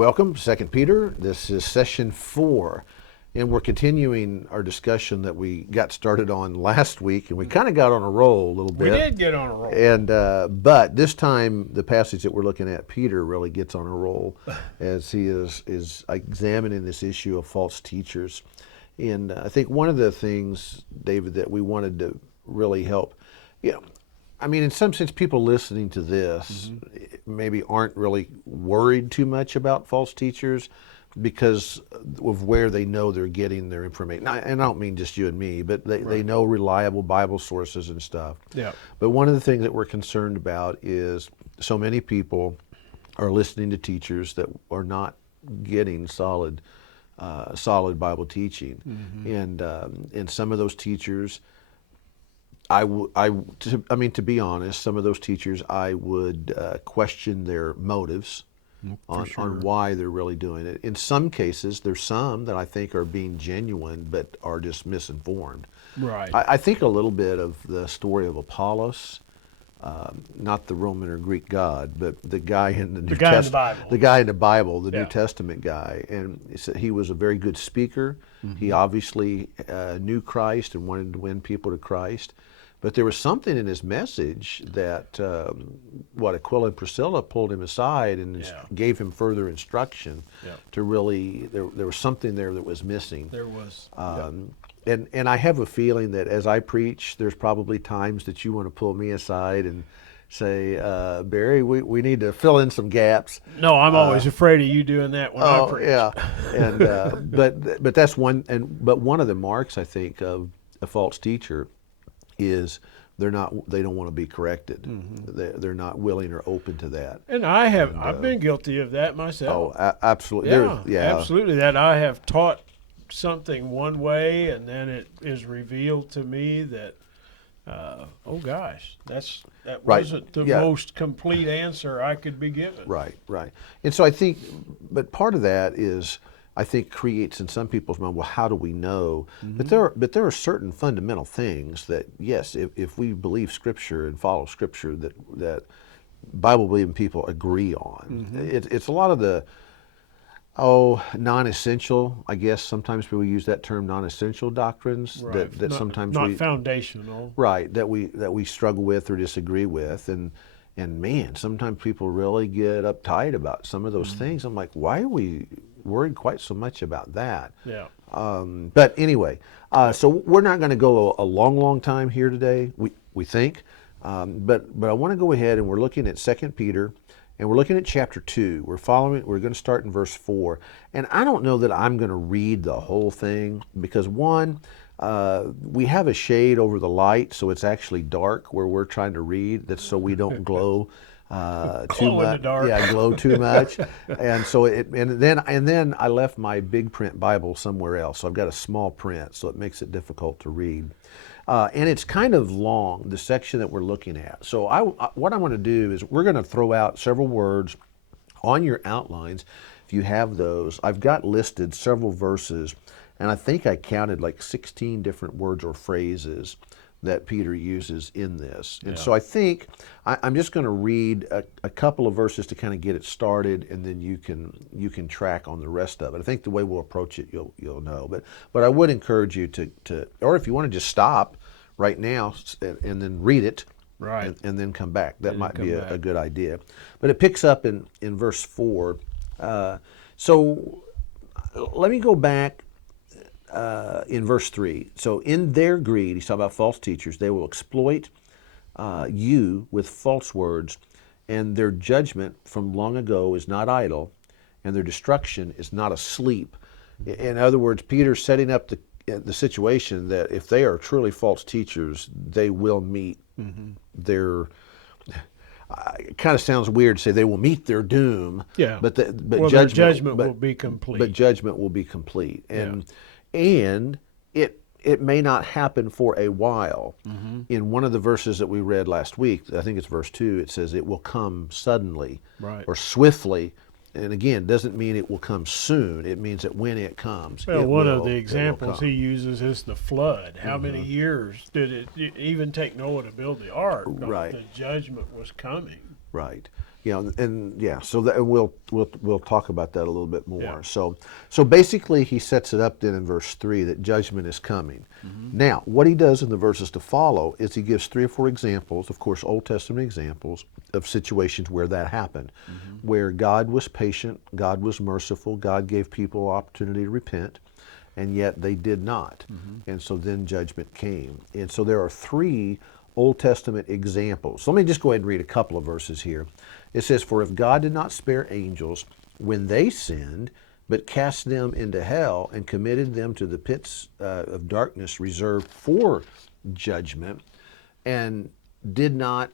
Welcome, Second Peter. This is session 4, and we're continuing our discussion that we got started on last week, and we kind of got on a roll a little bit. We did get on a roll. And but this time, the passage that we're looking at, Peter really gets on a roll as he is examining this issue of false teachers. And I think one of the things, David, that we wanted to really help, I mean, in some sense, people listening to this maybe aren't really worried too much about false teachers because of where they know they're getting their information. And I don't mean just you and me, but they know reliable Bible sources and stuff. Yeah. But one of the things that we're concerned about is so many people are listening to teachers that are not getting solid Bible teaching. And some of those teachers, to be honest, some of those teachers, I would question their motives on why they're really doing it. In some cases, there's some that I think are being genuine, but are just misinformed. Right. I think a little bit of the story of Apollos, not the Roman or Greek god, but the guy in the New Testament, the guy in the Bible, the New Testament guy, and he was a very good speaker. He obviously knew Christ and wanted to win people to Christ. But there was something in his message that, Aquila and Priscilla pulled him aside and gave him further instruction to really, there was something there that was missing. There was. And I have a feeling that as I preach, there's probably times that you want to pull me aside and say, Barry, we need to fill in some gaps. No, I'm always afraid of you doing that when I preach. Yeah, and but that's one. But one of the marks, I think, of a false teacher is they don't want to be corrected. They're not willing or open to that. And I've been guilty of that myself. Oh, absolutely. Absolutely. That I have taught something one way, and then it is revealed to me that, oh gosh, that wasn't the most complete answer I could be given. Right. And so I think, but part of that is, I think, creates in some people's mind, well, how do we know? But there are certain fundamental things that, yes, if we believe Scripture and follow Scripture, that Bible-believing people agree on. It's a lot of the non-essential, I guess sometimes people use that term, non-essential doctrines that sometimes not foundational. Right, that we struggle with or disagree with, and man, sometimes people really get uptight about some of those things. I'm like, why are we worried quite so much about that? Yeah. But anyway, so we're not going to go a long time here today, we think, but I want to go ahead, and we're looking at 2 Peter, and we're looking at chapter 2. We're going to start in verse 4, and I don't know that I'm going to read the whole thing, because one, we have a shade over the light, so it's actually dark where we're trying to read. That's so we don't glow too much. In the dark. Glow too much. And so and then I left my big print Bible somewhere else. So I've got a small print, so it makes it difficult to read. And it's kind of long, the section that we're looking at. So what I want to do is we're going to throw out several words on your outlines. If you have those, I've got listed several verses, and I think I counted like 16 different words or phrases that Peter uses in this. And so I think I'm just going to read a couple of verses to kind of get it started, and then you can track on the rest of it. I think the way we'll approach it, you'll know. But I would encourage you to, or if you want to just stop right now and then read it, right, and then come back. That might be a good idea. But it picks up in verse 4. So let me go back. In verse 3, so in their greed, he's talking about false teachers, they will exploit you with false words, and their judgment from long ago is not idle, and their destruction is not asleep. In other words, Peter's setting up the situation that if they are truly false teachers, they will meet their... It kind of sounds weird to say they will meet their doom, but judgment will be complete. But judgment will be complete, and it may not happen for a while. In one of the verses that we read last week, I think it's verse 2, it says it will come suddenly or swiftly. And again, doesn't mean it will come soon. It means that when it comes, well, one of the examples he uses is the flood. How many years did it even take Noah to build the ark? Right. The judgment was coming. Right. You know, and yeah, so that, and we'll talk about that a little bit more. Yeah. So basically, he sets it up then in verse 3 that judgment is coming. Now, what he does in the verses to follow is he gives 3 or 4 examples, of course, Old Testament examples of situations where that happened, where God was patient, God was merciful, God gave people opportunity to repent, and yet they did not. And so then judgment came. And so there are 3 Old Testament examples. So let me just go ahead and read a couple of verses here. It says, "For if God did not spare angels when they sinned, but cast them into hell and committed them to the pits of darkness reserved for judgment, and did not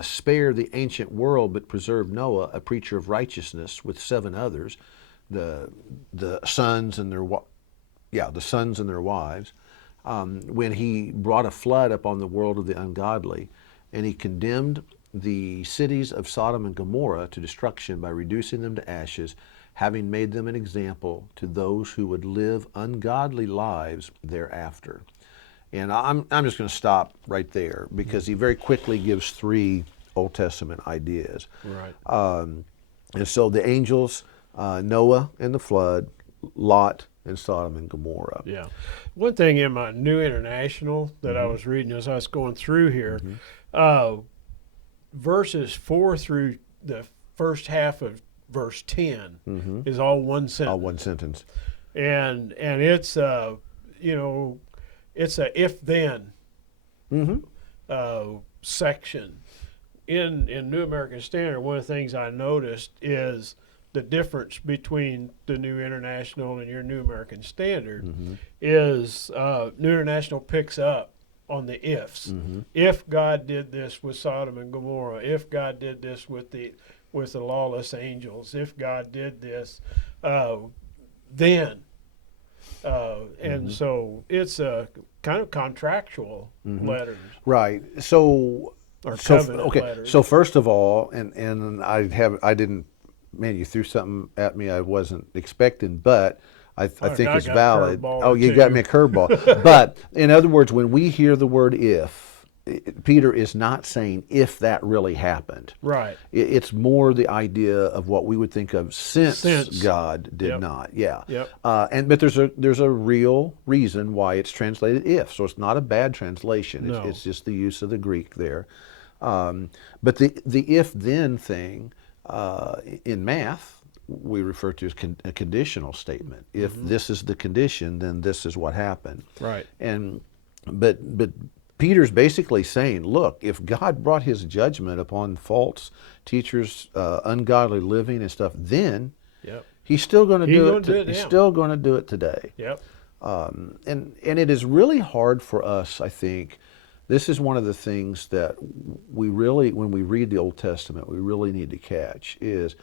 spare the ancient world, but preserved Noah, a preacher of righteousness, with 7 others, the sons and their the sons and their wives, when he brought a flood upon the world of the ungodly, and he condemned the cities of Sodom and Gomorrah to destruction by reducing them to ashes, having made them an example to those who would live ungodly lives thereafter." And I'm just going to stop right there because he very quickly gives 3 Old Testament ideas. Right. And so the angels, Noah and the flood, Lot and Sodom and Gomorrah. Yeah. One thing in my New International that I was reading as I was going through here, verses 4 through the first half of verse 10 is all one sentence. All one sentence. And it's it's a if then section. In New American Standard, one of the things I noticed is the difference between the New International and your New American Standard is New International picks up on the ifs. If God did this with Sodom and Gomorrah, if God did this with the lawless angels, if God did this, then. And so it's a kind of contractual letters. Right. So Or covenant letters. So first of all, and I didn't, man, you threw something at me I wasn't expecting, but I think I it's got a valid. curveball Oh, or you two. got me a curveball. But in other words, when we hear the word if, Peter is not saying if that really happened. Right. It's more the idea of what we would think of since God did Yep. not. Yeah. Yep. But there's a real reason why it's translated if. So it's not a bad translation. No. It's just the use of the Greek there. But the if then thing in math we refer to as a conditional statement. If this is the condition, then this is what happened. Right. But Peter's basically saying, look, if God brought his judgment upon false teachers, ungodly living and stuff, then Yep. he's still going to do it. it He's now. still going to do it today. Yep. And it is really hard for us, I think. This is one of the things that we really, when we read the Old Testament, we really need to catch is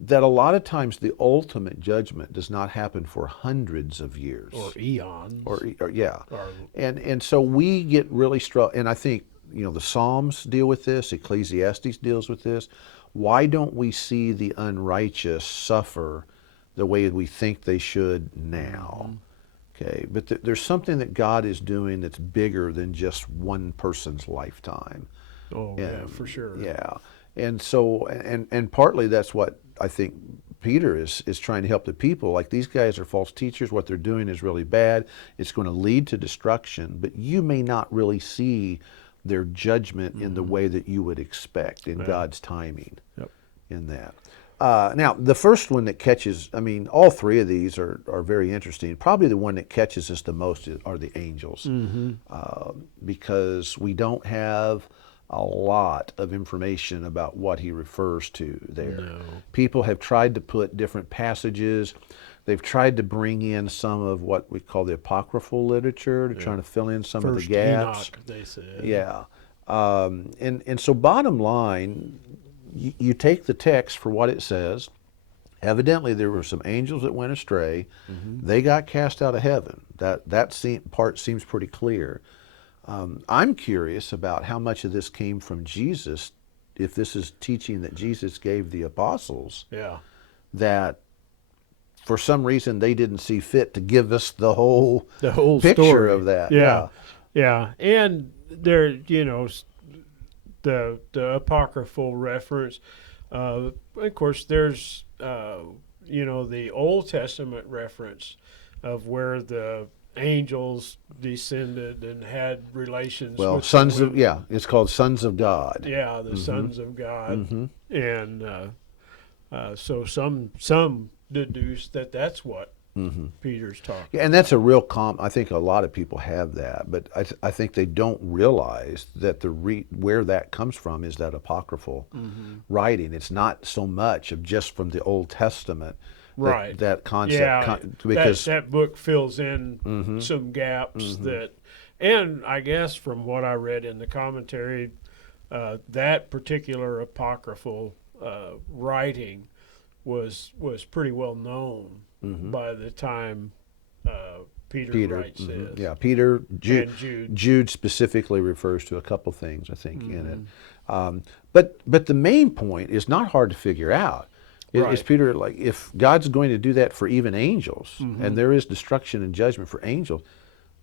that a lot of times the ultimate judgment does not happen for hundreds of years. Or eons. Or yeah. Or- And so we get really struck, and I think, the Psalms deal with this, Ecclesiastes deals with this. Why don't we see the unrighteous suffer the way we think they should now? Okay, but there's something that God is doing that's bigger than just one person's lifetime. Oh, yeah, for sure. Yeah, and so and partly that's what I think Peter is trying to help the people. Like, these guys are false teachers. What they're doing is really bad. It's going to lead to destruction. But you may not really see their judgment in the way that you would expect in God's timing. Yep. In that. Now, the first one that catches, all 3 of these are very interesting. Probably the one that catches us the most are the angels, because we don't have a lot of information about what he refers to there. No. People have tried to put different passages. They've tried to bring in some of what we call the apocryphal literature to try to fill in some of the First gaps. Enoch, they said. Yeah. And so bottom line, you take the text for what it says. Evidently, there were some angels that went astray. They got cast out of heaven. That part seems pretty clear. I'm curious about how much of this came from Jesus, if this is teaching that Jesus gave the apostles, Yeah. that for some reason they didn't see fit to give us the whole picture story of that. Yeah. And there, the the apocryphal reference. Of course, there's the Old Testament reference of where the angels descended and had relations Well, with the sons of, women. yeah, it's called sons of God. Yeah, the sons of God, Hmm. and so some deduce that that's what Peter's talking. Yeah, and that's a real I think a lot of people have that, but I think they don't realize that where that comes from is that apocryphal writing. It's not so much of just from the Old Testament, Right. that concept, Yeah, because that book fills in some gaps that, and I guess from what I read in the commentary, that particular apocryphal writing was pretty well known by the time Peter writes this. yeah, Peter, And Jude. Jude specifically refers to a couple things I think in it, but the main point is not hard to figure out. Is Right. Peter, like, if God's going to do that for even angels, and there is destruction and judgment for angels,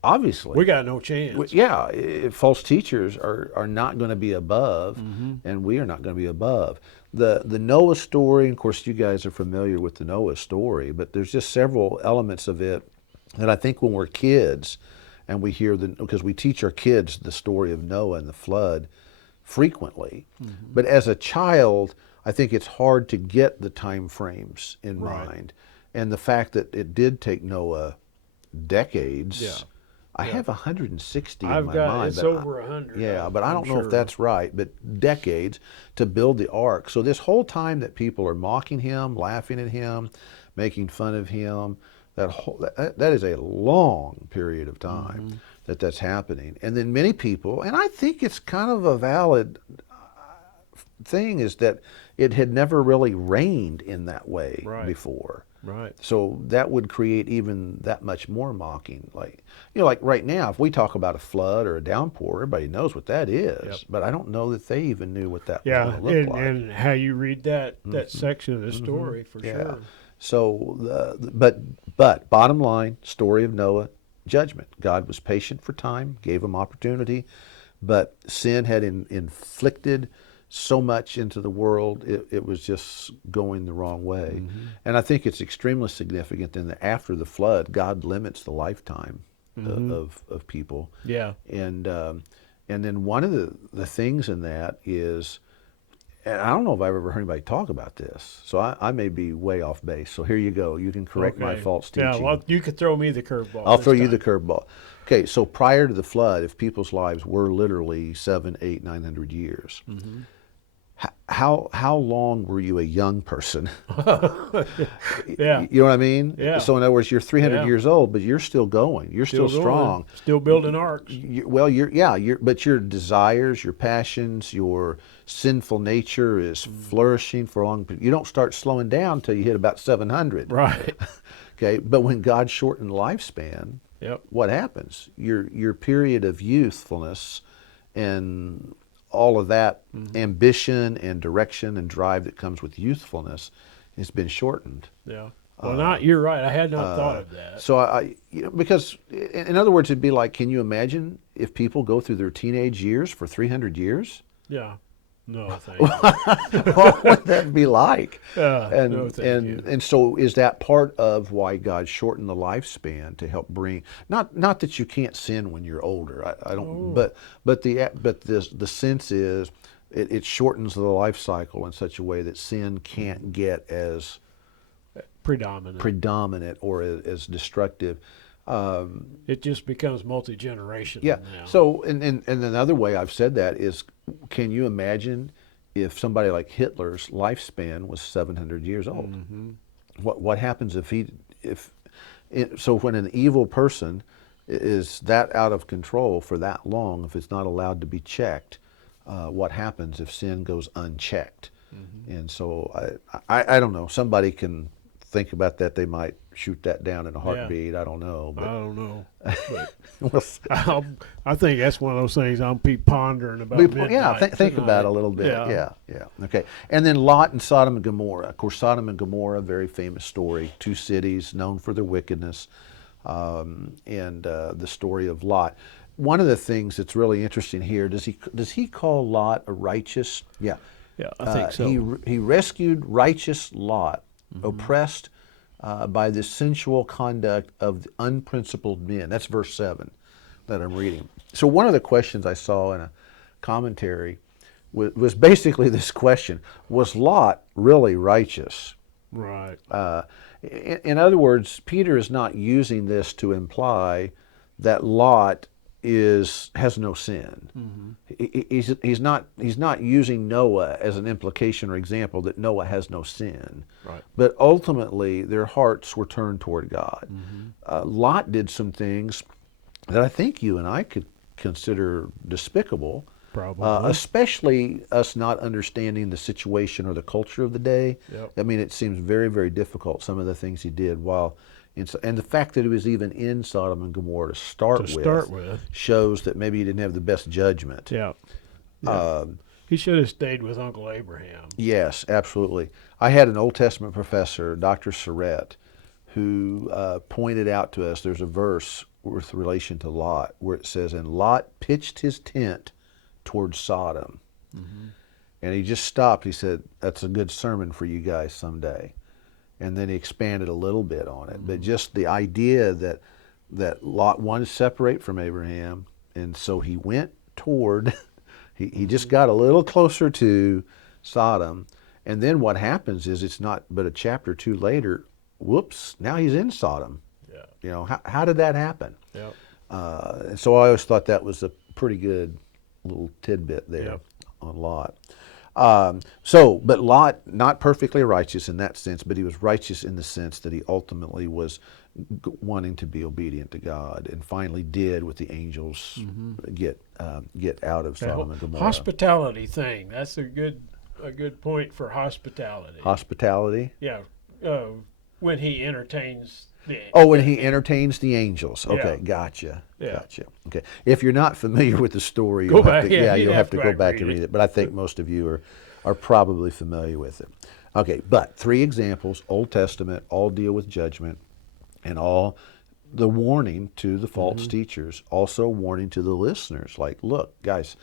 obviously We got no chance. yeah, false teachers are not going to be above, and we are not going to be above. The Noah story, of course, you guys are familiar with the Noah story, but there's just several elements of it that I think when we're kids and we hear because we teach our kids the story of Noah and the flood frequently, but as a child, I think it's hard to get the time frames in Right. mind, and the fact that it did take Noah decades. Yeah. I have 160 in I've my got mind. it's but over 100. Yeah, but I I'm don't know if sure. that's right. But decades to build the ark. So this whole time that people are mocking him, laughing at him, making fun of him, that is a long period of time that's happening. And then many people, and I think it's kind of a valid thing, is that it had never really rained in that way Right. before. Right. So that would create even that much more mocking. Like, like right now, if we talk about a flood or a downpour, everybody knows what that is. Yep. But I don't know that they even knew what that was Yeah, going to look and, like. and how you read that section of the story for Yeah. sure. So, but bottom line, story of Noah, judgment. God was patient for time, gave him opportunity, but sin had inflicted so much into the world, it was just going the wrong way. And I think it's extremely significant that after the flood, God limits the lifetime of people. Yeah. And then one of the things in that is, and I don't know if I've ever heard anybody talk about this, so I may be way off base. So here you go. You can correct my Okay. false teaching. Yeah, well, you could throw me the curveball. I'll this throw you time. the curveball. Okay, so prior to the flood, if people's lives were literally 700, 800, 900 years, how long were you a young person? Yeah. You know what I mean? Yeah. So in other words, you're 300 Yeah. years old, but you're still going. You're still going, strong. Still building arcs. But your desires, your passions, your sinful nature is flourishing for a long. You don't start slowing down until you hit about 700. Right. Okay, but when God shortened lifespan, Yep. what happens? Your period of youthfulness and all of that ambition and direction and drive that comes with youthfulness has been shortened. Yeah. Well, you're right. I had not thought of that. So because in other words, it'd be like, can you imagine if people go through their teenage years for 300 years? Yeah. No, thank you. What would that be like? Yeah, no, thank you. And so is that part of why God shortened the lifespan to help bring, not that you can't sin when you're older. I don't. But the sense is it shortens the life cycle in such a way that sin can't get as predominant or as destructive. It just becomes multi-generational Yeah. now. So, and another way I've said that is, can you imagine if somebody like Hitler's lifespan was 700 years old? What happens so when an evil person is that out of control for that long, if it's not allowed to be checked, what happens if sin goes unchecked? And so I don't know. Somebody can think about that. They might shoot that down in a heartbeat. I don't know. I But don't know. we'll see. I think that's one of those things I'll be pondering about. Think about it a little bit. Yeah. Okay. And then Lot and Sodom and Gomorrah. Of course, Sodom and Gomorrah, very famous story. Two cities known for their wickedness, and the story of Lot. one of the things that's really interesting here, does he call Lot a righteous? Yeah. Yeah, I think so. He rescued righteous Lot, oppressed by the sensual conduct of the unprincipled men. That's verse 7 that I'm reading. So one of the questions I saw in a commentary was basically this question: was Lot really righteous? Right. In other words, Peter is not using this to imply that Lot has no sin. He's not using Noah as an implication or example that Noah has no sin. Right. But ultimately, their hearts were turned toward God. Lot did some things that I think you and I could consider despicable. Probably. Especially us not understanding the situation or the culture of the day. Yep. I mean, it seems very, very difficult, some of the things he did and the fact that he was even in Sodom and Gomorrah to start with shows that maybe he didn't have the best judgment. Yeah. He should have stayed with Uncle Abraham. Yes, absolutely. I had an Old Testament professor, Dr. Surratt, who pointed out to us there's a verse with relation to Lot where it says, "And Lot pitched his tent towards Sodom." And he just stopped. He said, "That's a good sermon for you guys someday." And then he expanded a little bit on it. But just the idea that Lot wanted to separate from Abraham, and so he went toward, he just got a little closer to Sodom. And then what happens is, it's not but a chapter or two later, whoops, now he's in Sodom. Yeah. You know, how did that happen? Yeah. And so I always thought that was a pretty good little tidbit there Yep. on Lot. But Lot, not perfectly righteous in that sense, but he was righteous in the sense that he ultimately was wanting to be obedient to God, and finally did with the angels get out of Sodom and Gomorrah. Hospitality thing. That's a good point for hospitality. Hospitality? Yeah. When he entertains the when he entertains the angels. Okay, Yeah. gotcha. Yeah. Gotcha. Okay. If you're not familiar with the story, Go you'll back, have to, yeah, you'll you'd have to go back and read it. But I think most of you are probably familiar with it. Okay, but 3 examples, Old Testament, all deal with judgment, and all the warning to the false teachers, also warning to the listeners, like, look, guys,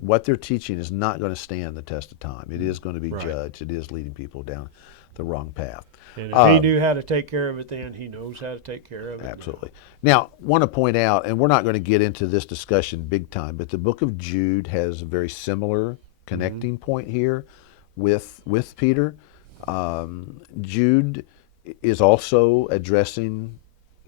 what they're teaching is not going to stand the test of time. It is going to be Right. judged. It is leading people down the wrong path. And if he knew how to take care of it then, he knows how to take care of it. Absolutely. Now, want to point out, and we're not going to get into this discussion big time, but the book of Jude has a very similar connecting point here with Peter. Jude is also addressing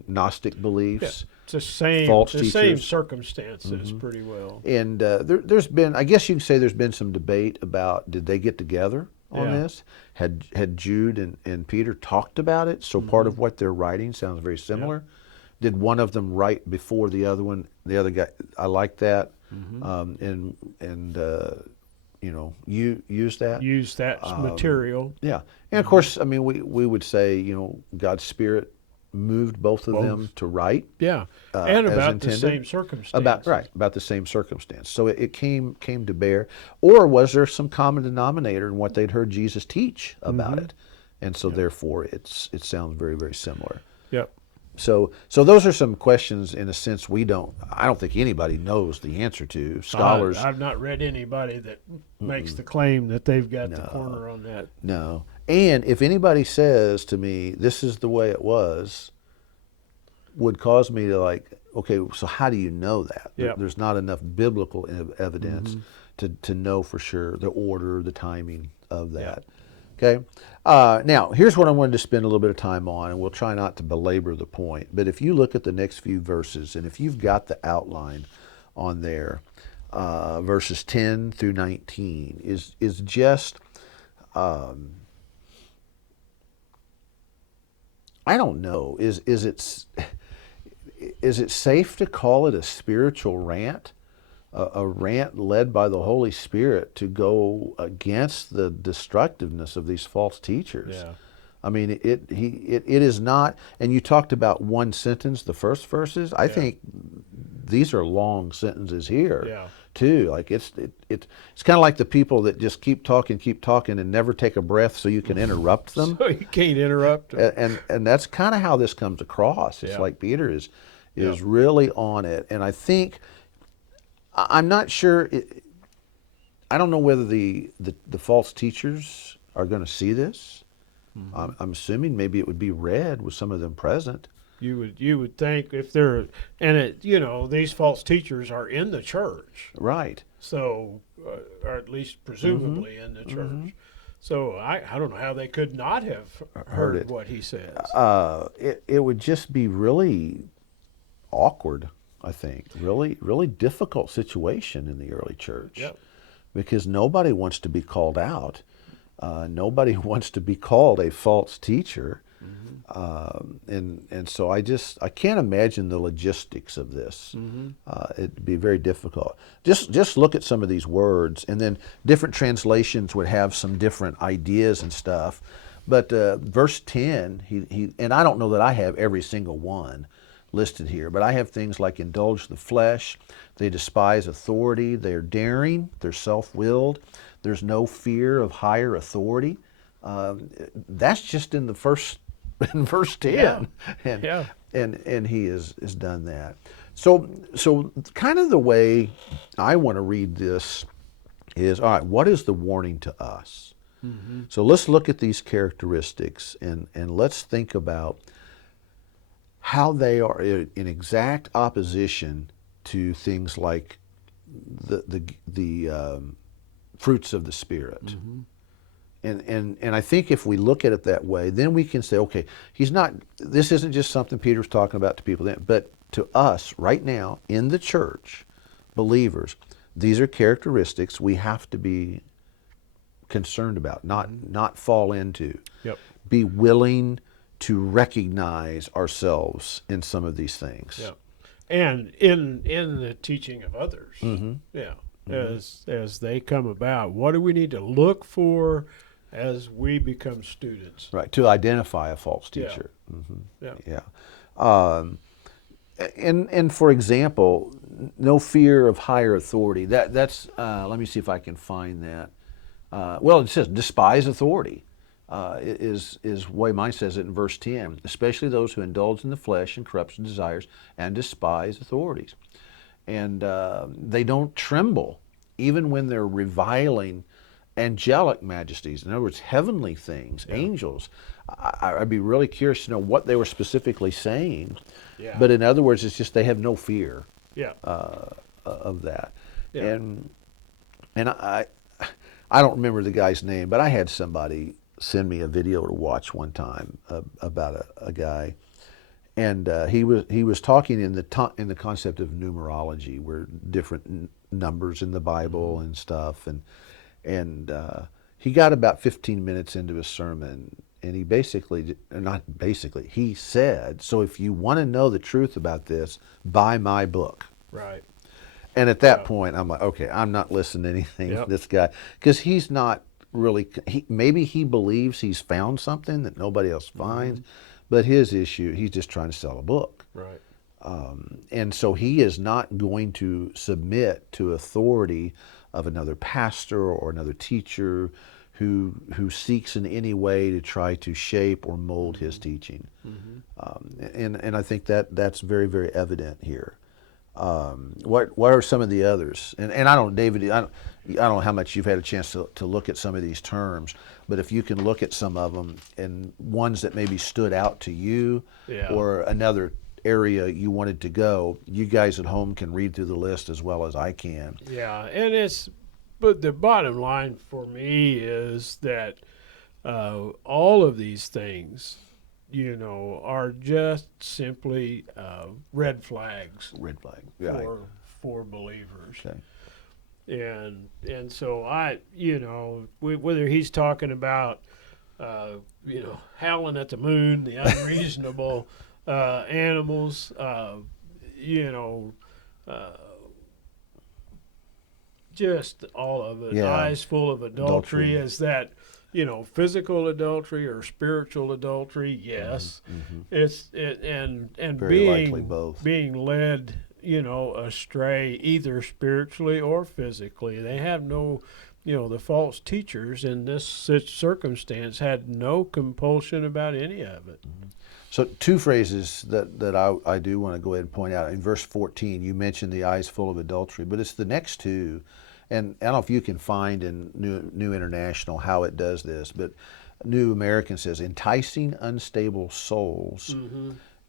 Gnostic beliefs. It's the same, false the same teachers. circumstances pretty well. And there's been, I guess you can say there's been some debate about, did they get together on Yeah. this? Had Jude and Peter talked about it? So part of what they're writing sounds very similar. Did one of them write before the other one? The other guy, I like that. You use that. Use that material. Yeah, and of course, I mean, we would say, God's Spirit moved both of them to write. Yeah. And as about the intended. same circumstances. About the same circumstance. So it came to bear, or was there some common denominator in what they'd heard Jesus teach about it, and so therefore it sounds very, very similar. Yep. So those are some questions in a sense I don't think anybody knows the answer to. Scholars. I've not read anybody that makes the claim that they've got the corner on that. No. And if anybody says to me, this is the way it was, would cause me to okay, so how do you know that? Yep. There's not enough biblical evidence to know for sure the order, the timing of that. Okay? Now, here's what I wanted to spend a little bit of time on, and we'll try not to belabor the point. But if you look at the next few verses, and if you've got the outline on there, verses 10 through 19, is just... I don't know. Is it safe to call it a spiritual rant? A rant led by the Holy Spirit to go against the destructiveness of these false teachers. Yeah. I mean, it is not. And you talked about one sentence, the first verses. I think these are long sentences here. Yeah. Too. Like it's kind of like the people that just keep talking and never take a breath so you can interrupt them. So you can't interrupt them. And that's kind of how this comes across. It's like Peter Yeah. is really on it. And I think, I'm not sure, I don't know whether the false teachers are going to see this. I'm assuming maybe it would be read with some of them present. You would think if they're, and it, these false teachers are in the church, Right. so or at least presumably in the church. So I don't know how they could not have heard it. what he says. It would just be really awkward, I think. Really, really difficult situation in the early church. Yep. Because nobody wants to be called out. Nobody wants to be called a false teacher. And so I can't imagine the logistics of this. It'd be very difficult. Just look at some of these words, and then different translations would have some different ideas and stuff. But verse 10, he and I don't know that I have every single one listed here, but I have things like indulge the flesh, they despise authority, they're daring, they're self-willed, there's no fear of higher authority. That's just in the first in verse 10. Yeah. And, Yeah. and he has done that. So kind of the way I want to read this is, all right, what is the warning to us? So let's look at these characteristics and let's think about how they are in exact opposition to things like the fruits of the Spirit. And I think if we look at it that way, then we can say, okay, this isn't just something Peter's talking about to people then, but to us right now in the church, believers, these are characteristics we have to be concerned about, not fall into. Yep. Be willing to recognize ourselves in some of these things. Yeah, and in the teaching of others, yeah, as they come about, what do we need to look for as we become students? Right, to identify a false Yeah. teacher. Yeah, Yeah. And for example, no fear of higher authority. That's let me see if I can find that. Well, it says despise authority. Is the way mine says it in verse 10, especially those who indulge in the flesh and corruption desires and despise authorities. And they don't tremble even when they're reviling angelic majesties. In other words, heavenly things, angels. I'd be really curious to know what they were specifically saying. Yeah. But in other words, it's just they have no fear yeah, of that. Yeah. And I don't remember the guy's name, but I had somebody send me a video to watch one time about a guy, and he was talking in the concept of numerology, where different numbers in the Bible and stuff, and he got about 15 minutes into his sermon, and he said, so if you want to know the truth about this, buy my book. right. And at that point, I'm like, okay, I'm not listening to anything Yep. this guy, because he's not really. Maybe he believes he's found something that nobody else finds, but his issue, he's just trying to sell a book, Right. and so he is not going to submit to authority of another pastor or another teacher who seeks in any way to try to shape or mold his teaching, and I think that's very, very evident here. What are some of the others? And I don't, David, I don't know how much you've had a chance to look at some of these terms, but if you can look at some of them and ones that maybe stood out to you, Yeah. or another area you wanted to go, you guys at home can read through the list as well as I can. Yeah, but the bottom line for me is that all of these things, are just simply red flags Red flag. Yeah. for believers. Okay. And so whether he's talking about howling at the moon, the unreasonable animals, just all of it, Yeah. eyes full of adultery, is that physical adultery or spiritual adultery? Yes, and Very likely both. being led astray either spiritually or physically. They have no the false teachers in this circumstance had no compulsion about any of it. So two phrases that I do want to go ahead and point out. In verse 14, you mentioned the eyes full of adultery, but it's the next two. And I don't know if you can find in New International how it does this, but New American says enticing unstable souls,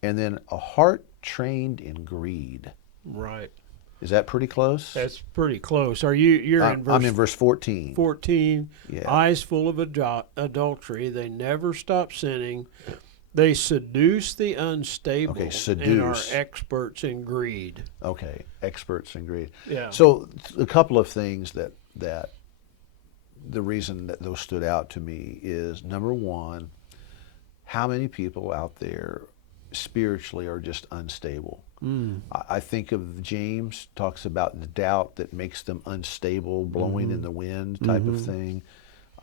and then a heart trained in greed. Right. Is that pretty close? That's pretty close. You're in verse I'm in verse 14. 14. Yeah. Eyes full of adultery. They never stop sinning. They seduce the unstable. Okay, and are seduce. experts in greed. Okay, experts in greed. Yeah. So a couple of things that the reason that those stood out to me is, number one, how many people out there spiritually are just unstable. I think of James talks about the doubt that makes them unstable, blowing in the wind type of thing,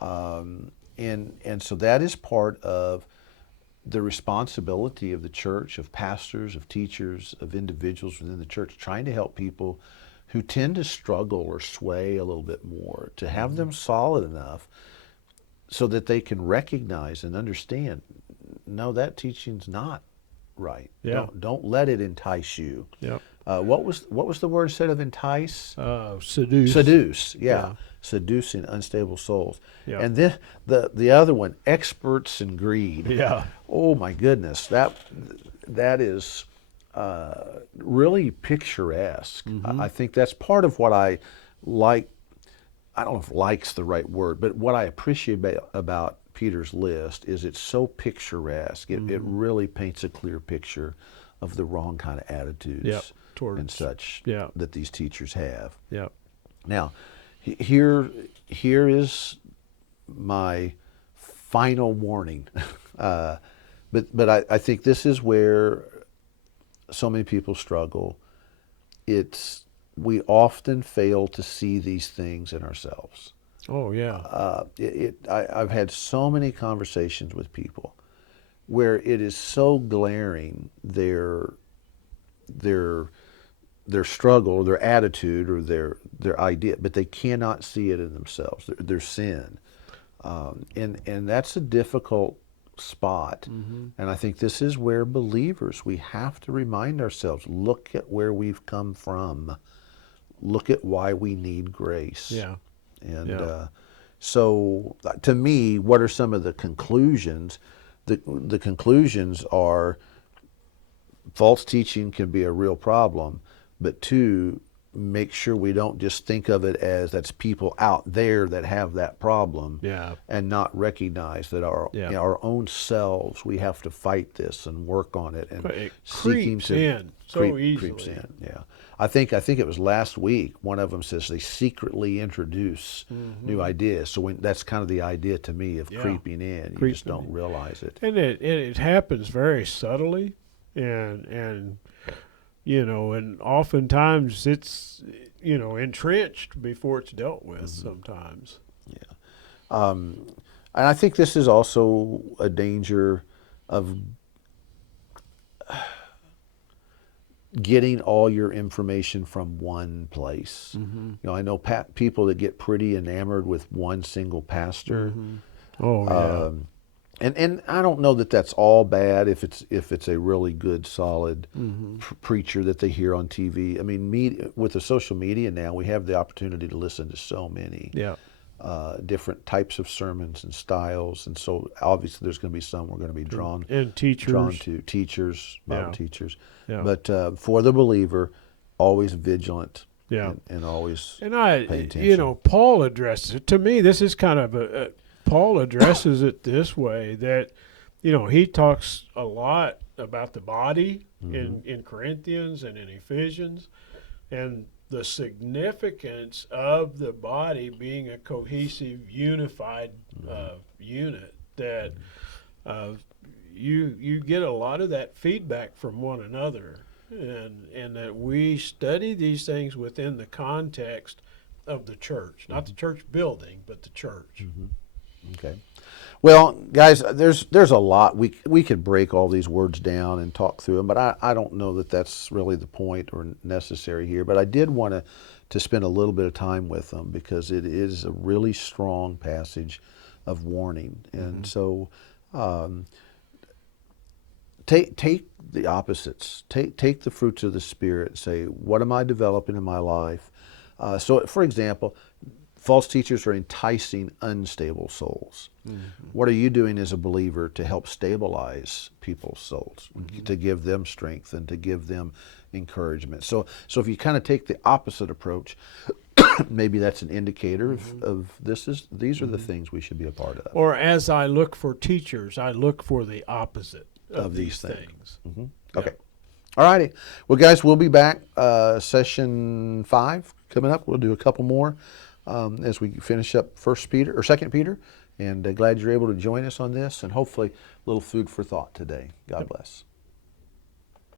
and so that is part of the responsibility of the church, of pastors, of teachers, of individuals within the church, trying to help people who tend to struggle or sway a little bit more, to have them solid enough so that they can recognize and understand, no, that teaching's not right. Yeah. Don't let it entice you. Yep. What was the word instead of entice? Seduce. Seduce. Yeah. Yeah. Seducing unstable souls. Yeah. And then the other one, experts in greed. Yeah. Oh my goodness, that is really picturesque. I think that's part of what I like. I don't know if "like's" the right word, but what I appreciate about Peter's list is it's so picturesque. It really paints a clear picture of the wrong kind of attitudes Yep. Towards, and such yeah. that these teachers have. Yep. Now, here is my final warning. But I think this is where so many people struggle. We often fail to see these things in ourselves. Oh yeah. I've had so many conversations with people where it is so glaring their struggle, their attitude, or their idea, but they cannot see it in themselves. Their sin, and that's a difficult spot. And I think this is where believers, we have to remind ourselves: look at where we've come from. Look at why we need grace. Yeah. And so, to me, what are some of the conclusions? The conclusions are false teaching can be a real problem, but two, make sure we don't just think of it as that's people out there that have that problem, Yeah. and not recognize that our own selves, we have to fight this and work on it, and But it seeking creeps to in so easily. creeps in. Yeah, I think it was last week. One of them says they secretly introduce new ideas. So that's kind of the idea to me of Yeah. creeping in. You Creeping just don't in. realize it. And it happens very subtly, and and oftentimes it's entrenched before it's dealt with. Sometimes. And I think this is also a danger of getting all your information from one place. I know people that get pretty enamored with one single pastor. Oh yeah. And I don't know that that's all bad if it's a really good, solid preacher that they hear on TV. I mean, with the social media now, we have the opportunity to listen to so many Yeah. different types of sermons and styles, and so obviously there's going to be some we're going to be drawn And teachers. to, teachers, Bible Yeah. teachers. Yeah. But for the believer, always vigilant. Yeah. And always And pay attention. Paul addresses it. To me, this is kind of Paul addresses it this way, that, he talks a lot about the body in Corinthians and in Ephesians, and the significance of the body being a cohesive, unified unit, that you get a lot of that feedback from one another, and that we study these things within the context of the church, not the church building, but the church. Okay. Well, guys, there's a lot. We could break all these words down and talk through them, but I don't know that that's really the point or necessary here. But I did want to to spend a little bit of time with them, because it is a really strong passage of warning. And so take the opposites, take the fruits of the Spirit, say, what am I developing in my life? So, for example, false teachers are enticing unstable souls. What are you doing as a believer to help stabilize people's souls, to give them strength and to give them encouragement? So if you kind of take the opposite approach, maybe that's an indicator of these are the things we should be a part of. Or as I look for teachers, I look for the opposite of these things. Okay. All righty. Well, guys, we'll be back. Session 5 coming up. We'll do a couple more as we finish up 1 Peter or 2 Peter. And glad you're able to join us on this, and hopefully a little food for thought today. God bless.